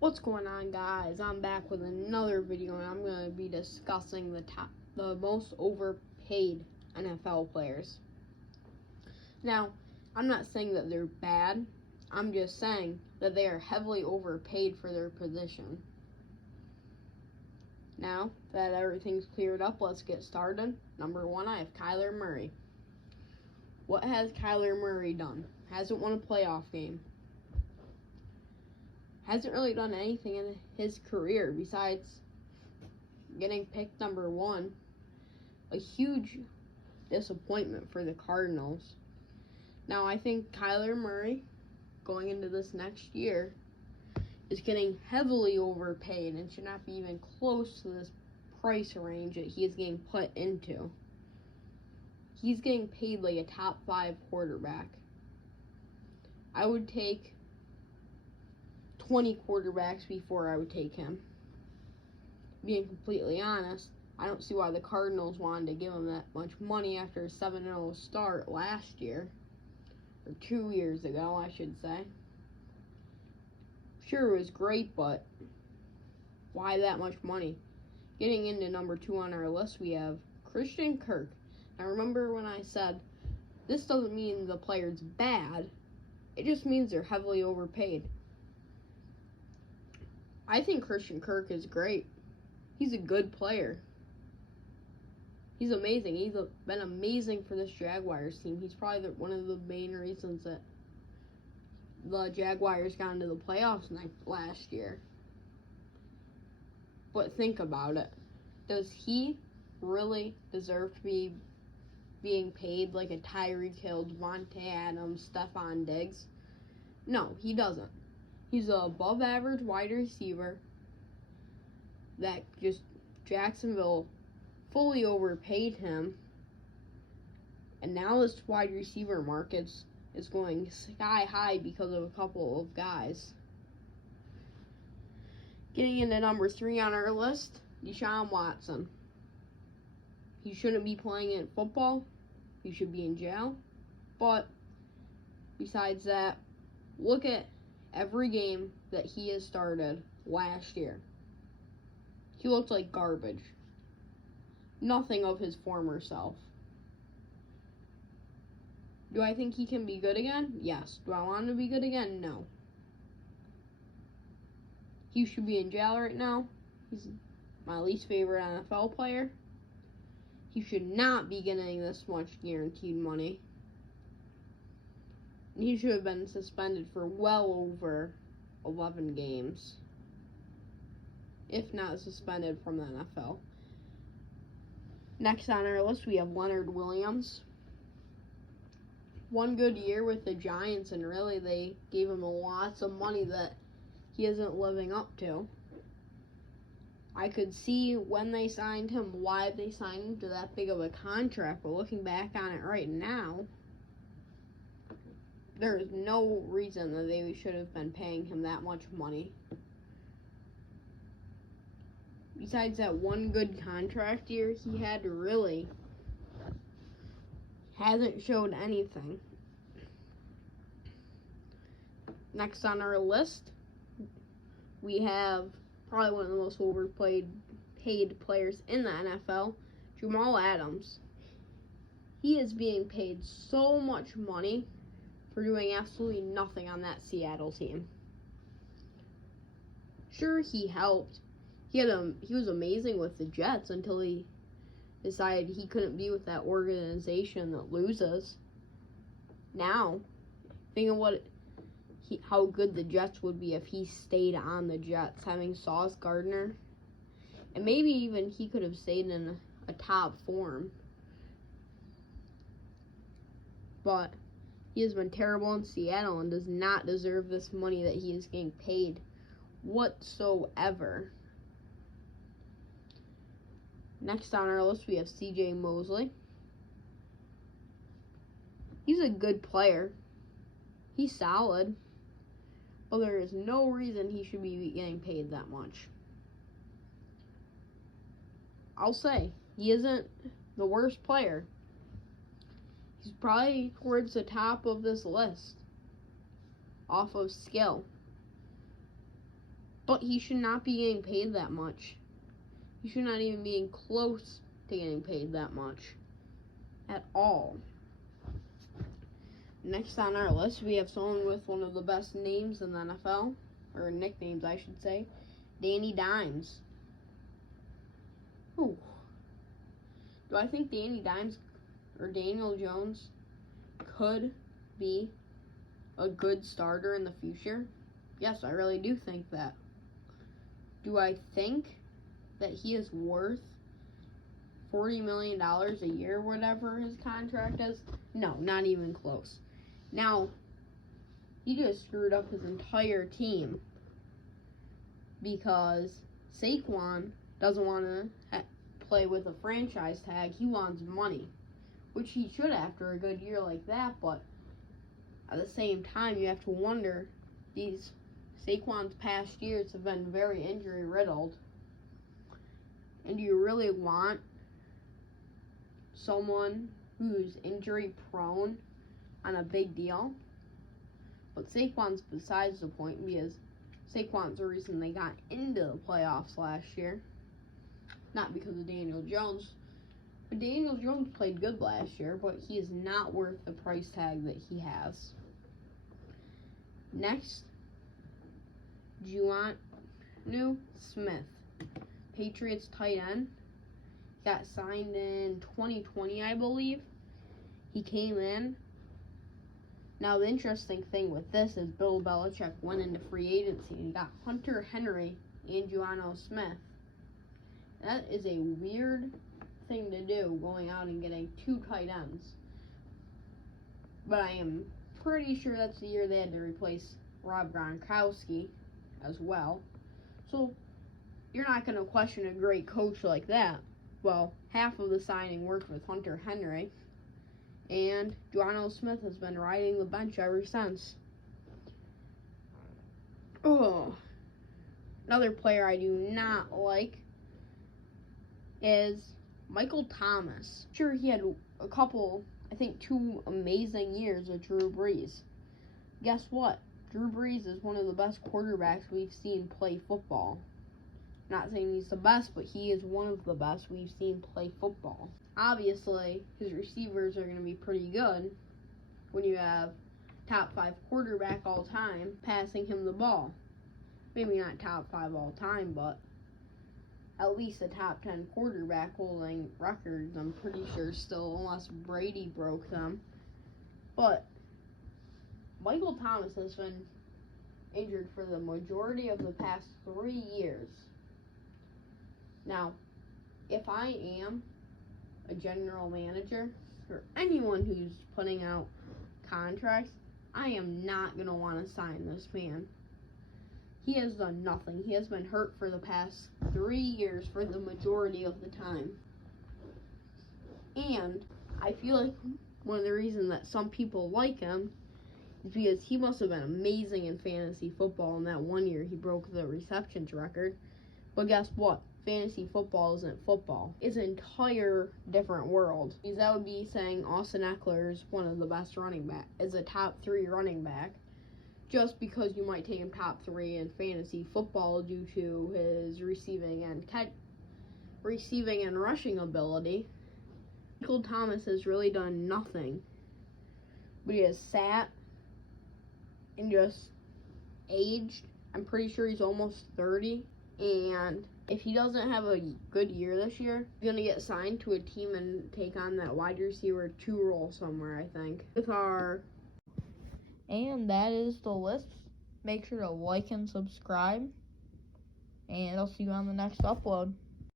What's going on, guys? I'm back with another video, and I'm going to be discussing the most overpaid NFL players. Now, I'm not saying that they're bad. I'm just saying that they are heavily overpaid for their position. Now that everything's cleared up, let's get started. Number 1, I have Kyler Murray. What has Kyler Murray done? Hasn't won a playoff game. Hasn't really done anything in his career besides getting picked number 1. A huge disappointment for the Cardinals. Now, I think Kyler Murray, going into this next year, is getting heavily overpaid and should not be even close to this price range that he is getting put into. He's getting paid like a top 5 quarterback. I would take 20 quarterbacks before I would take him. Being completely honest, I don't see why the Cardinals wanted to give him that much money after a 7-0 start last year. Or 2 years ago, I should say. Sure, it was great, but why that much money? Getting into number 2 on our list, we have Christian Kirk. Now, remember when I said, this doesn't mean the player's bad. It just means they're heavily overpaid. I think Christian Kirk is great. He's a good player. He's amazing. He's been amazing for this Jaguars team. He's probably one of the main reasons that the Jaguars got into the playoffs last year. But think about it. Does he really deserve to be being paid like a Tyreek Hill, Jamal Adams, Stephon Diggs? No, he doesn't. He's an above-average wide receiver that just Jacksonville fully overpaid him. And now this wide receiver market is going sky high because of a couple of guys. Getting into number 3 on our list, DeSean Watson. He shouldn't be playing in football. He should be in jail. But besides that, look at every game that he has started last year. He looked like garbage. Nothing of his former self. Do I think he can be good again? Yes. Do I want him to be good again? No. He should be in jail right now. He's my least favorite NFL player. He should not be getting this much guaranteed money. He should have been suspended for well over 11 games, if not suspended from the NFL. Next on our list, we have Leonard Williams. One good year with the Giants, and really they gave him lots of money that he isn't living up to. I could see when they signed him why they signed him to that big of a contract, but looking back on it right now, there is no reason that they should have been paying him that much money. Besides that one good contract year he had, really hasn't showed anything. Next on our list, we have probably one of the most overpaid players in the NFL, Jamal Adams. He is being paid so much money for doing absolutely nothing on that Seattle team. Sure, he helped. He was amazing with the Jets until he decided he couldn't be with that organization that loses. Now, think of how good the Jets would be if he stayed on the Jets, having Sauce Gardner. And maybe even he could have stayed in a top form. But he has been terrible in Seattle and does not deserve this money that he is getting paid whatsoever. Next on our list, we have C.J. Mosley. He's a good player. He's solid. But there is no reason he should be getting paid that much. I'll say, he isn't the worst player. He's probably towards the top of this list off of skill. But he should not be getting paid that much. He should not even be close to getting paid that much at all. Next on our list, we have someone with one of the best names in the NFL, or nicknames, I should say, Danny Dimes. Ooh. Do I think Danny Dimes or Daniel Jones could be a good starter in the future? Yes, I really do think that. Do I think that he is worth $40 million a year, whatever his contract is? No, not even close. Now, he just screwed up his entire team because Saquon doesn't want to play with a franchise tag. He wants money, which he should after a good year like that, but at the same time, you have to wonder, Saquon's past years have been very injury riddled, and do you really want someone who's injury prone on a big deal? But Saquon's besides the point, because Saquon's the reason they got into the playoffs last year, not because of Daniel Jones. But Daniel Jones played good last year, but he is not worth the price tag that he has. Next, Jamal Smith, Patriots tight end, got signed in 2020, I believe. He came in. Now, the interesting thing with this is Bill Belichick went into free agency and got Hunter Henry and Jamal Smith. That is a weird thing to do, going out and getting two tight ends. But I am pretty sure that's the year they had to replace Rob Gronkowski as well. So, you're not going to question a great coach like that. Well, half of the signing worked with Hunter Henry, and Ronald Smith has been riding the bench ever since. Oh, another player I do not like is Michael Thomas. Sure, he had a couple, I think 2 amazing years with Drew Brees. Guess what? Drew Brees is one of the best quarterbacks we've seen play football. Not saying he's the best, but he is one of the best we've seen play football. Obviously, his receivers are going to be pretty good when you have top 5 quarterback all time passing him the ball. Maybe not top 5 all time, but at least a top 10 quarterback holding records, I'm pretty sure still, unless Brady broke them. But Michael Thomas has been injured for the majority of the past 3 years. Now, if I am a general manager or anyone who's putting out contracts, I am not going to want to sign this man. He has done nothing. He has been hurt for the past 3 years for the majority of the time. And I feel like one of the reasons that some people like him is because he must have been amazing in fantasy football in that 1 year he broke the receptions record. But guess what? Fantasy football isn't football. It's an entire different world. Because that would be saying Austin Eckler is one of the best running back, is a top 3 running back, just because you might take him top 3 in fantasy football due to his receiving and rushing ability. Michael Thomas has really done nothing, but he has sat and just aged. I'm pretty sure he's almost 30, and if he doesn't have a good year this year, he's going to get signed to a team and take on that wide receiver 2 role somewhere, I think. And that is the list. Make sure to like and subscribe, and I'll see you on the next upload.